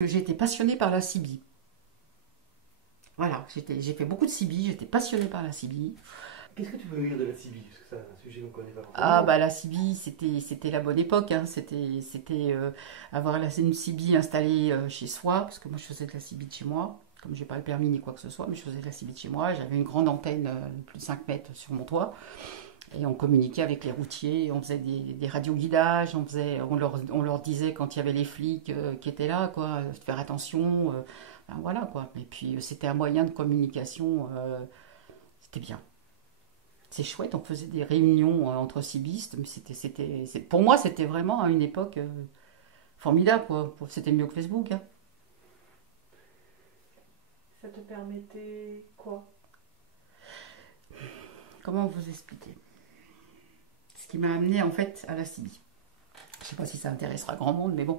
J'étais passionnée par la CB. Voilà, j'ai fait beaucoup de CB, j'étais passionnée par la CB. Qu'est-ce que tu peux me dire de la CB? Parce que c'est un sujet qu'on ne connaît pas Ah forcément. bah la CB, c'était la bonne époque, hein. C'était avoir une CB installée chez soi, parce que moi je faisais de la CB de chez moi, comme j'ai pas le permis ni quoi que ce soit, mais je faisais de la CB de chez moi. J'avais une grande antenne de plus de 5 mètres sur mon toit, et on communiquait avec les routiers, on faisait des radioguidages, on leur disait quand il y avait les flics qui étaient là, quoi, de faire attention, ben voilà quoi. Et puis c'était un moyen de communication, c'était bien. C'est chouette, on faisait des réunions entre cibistes, mais pour moi c'était vraiment à une époque formidable quoi. C'était mieux que Facebook, hein. Ça te permettait quoi? Comment vous expliquer? Ce qui m'a amené en fait à la CIBI. Je ne sais pas si ça intéressera grand monde, mais bon.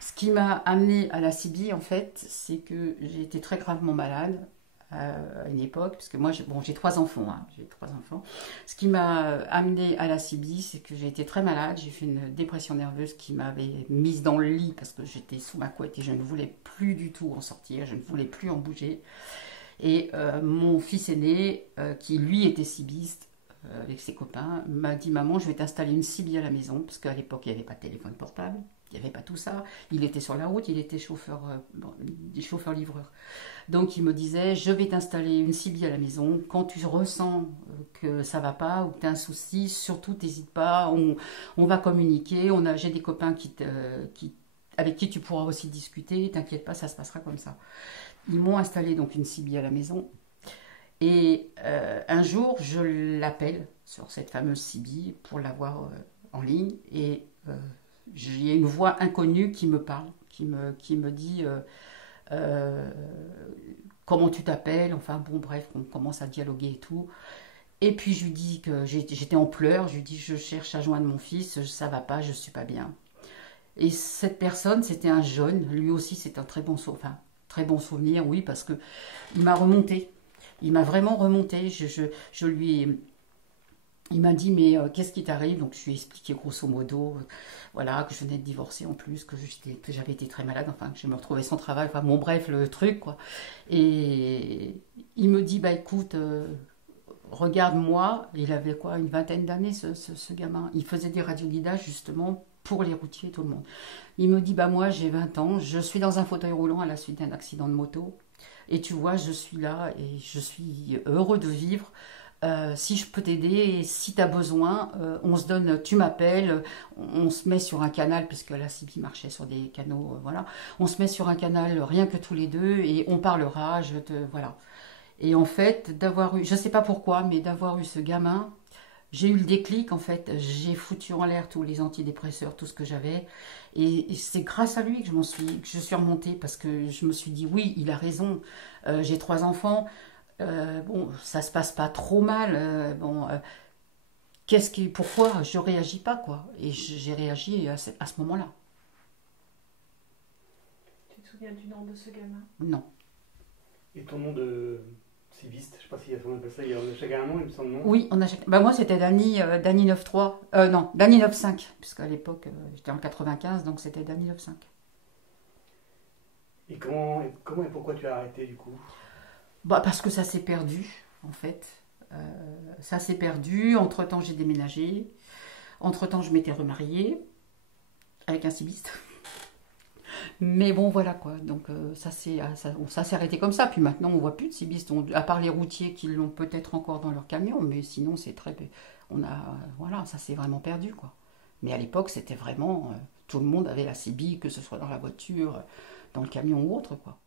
Ce qui m'a amené à la CIBI en fait, c'est que j'ai été très gravement malade à une époque, parce que moi j'ai 3 enfants, hein, j'ai 3 enfants. Ce qui m'a amené à la CIBI, c'est que j'ai été très malade, j'ai fait une dépression nerveuse qui m'avait mise dans le lit parce que j'étais sous ma couette et je ne voulais plus du tout en sortir, je ne voulais plus en bouger. Et mon fils aîné, qui lui était cibiste, avec ses copains, m'a dit: maman, je vais t'installer une CB à la maison, parce qu'à l'époque il n'y avait pas de téléphone portable, il n'y avait pas tout ça. Il était sur la route, il était chauffeur, chauffeur-livreur. Donc il me disait: je vais t'installer une CB à la maison. Quand tu ressens que ça va pas ou que tu as un souci, surtout t'hésites pas, on va communiquer. J'ai des copains avec qui tu pourras aussi discuter. T'inquiète pas, ça se passera comme ça. Ils m'ont installé donc une CB à la maison. Et un jour, je l'appelle sur cette fameuse CB pour l'avoir en ligne. Et j'ai une voix inconnue qui me parle, qui me dit euh, comment tu t'appelles. Enfin bon, bref, on commence à dialoguer et tout. Et puis je lui dis que j'étais en pleurs. Je lui dis: je cherche à joindre mon fils, ça va pas, je suis pas bien. Et cette personne, c'était un jeune. Lui aussi, c'est un très bon souvenir, oui, parce que il m'a remonté. Il m'a vraiment remonté. Il m'a dit: mais qu'est-ce qui t'arrive? Donc je lui ai expliqué grosso modo, voilà, que je venais de divorcer en plus, que j'avais été très malade, enfin que je me retrouvais sans travail, enfin bon bref le truc quoi. Et il me dit: bah écoute, regarde-moi. Il avait quoi, une vingtaine d'années ce gamin. Il faisait des radioguidages justement pour les routiers et tout le monde. Il me dit: bah moi j'ai 20 ans, je suis dans un fauteuil roulant à la suite d'un accident de moto. Et tu vois, je suis là et je suis heureux de vivre. Si je peux t'aider, si tu as besoin, on se donne, tu m'appelles, on se met sur un canal, puisque la CB marchait sur des canaux, voilà. On se met sur un canal, rien que tous les deux, et on parlera, voilà. Et en fait, je sais pas pourquoi, mais d'avoir eu ce gamin, j'ai eu le déclic en fait. J'ai foutu en l'air tous les antidépresseurs, tout ce que j'avais. Et c'est grâce à lui que que je suis remontée, parce que je me suis dit: oui, il a raison. J'ai 3 enfants. Bon, ça se passe pas trop mal. Bon, pourquoi je réagis pas quoi? Et j'ai réagi à ce moment-là. Tu te souviens du nom de ce gamin? Non. Et ton nom de cibiste, je ne sais pas s'il y a son appelle ça, il y a chacun un nom, il me semble, non? Oui, bah moi c'était Dany 93. Non, Dany 95, puisqu'à l'époque j'étais en 95, donc c'était Dany 95. Et comment et pourquoi tu as arrêté du coup? Bah, parce que ça s'est perdu, en fait. Ça s'est perdu. Entre-temps, j'ai déménagé. Entre-temps, je m'étais remariée avec un cibiste. Mais bon, voilà quoi. Donc, ça s'est arrêté comme ça. Puis maintenant, on voit plus de cibistes. À part les routiers qui l'ont peut-être encore dans leur camion. Mais sinon, c'est très. Voilà, ça s'est vraiment perdu, quoi. Mais à l'époque, c'était vraiment. Tout le monde avait la CB, que ce soit dans la voiture, dans le camion ou autre, quoi.